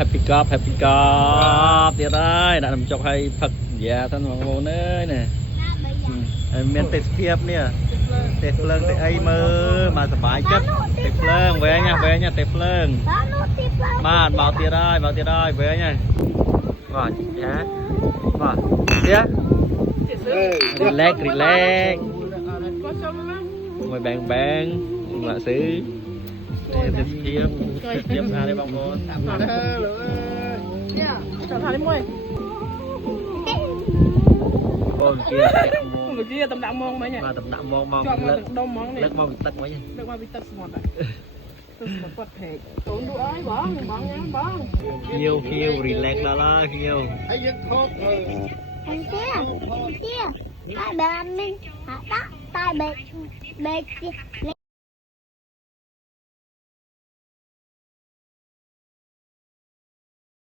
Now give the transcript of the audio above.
happy cop ទៀតហើយដាក់នំចុកឲ្យផឹកយ៉ាសិនបងប្អូនអើយនេះមានទេសភាពនេះទេសភ្លើងទេសអីមើលមកសុបាយចិត្តទេសភ្លើងវែងទេសភ្លើងបាទមកទៀតហើយវែងហើយបាទយ៉ាបាទទៀត relax មួយបែងមកស៊ីទេសភាពណានេះបងប្អូនចាំថានេះមួយអូនkia tầm đạm mong mấy nhỉ mà tầm đạm mong đông mong này lật mong tật mấy nhỉ lật mong bị tật smart à smart quật thể tốn đũa ấy bóng nhá bóng nhiều relax là nhiều anh kia tai bè mình hả đó tai bè lấy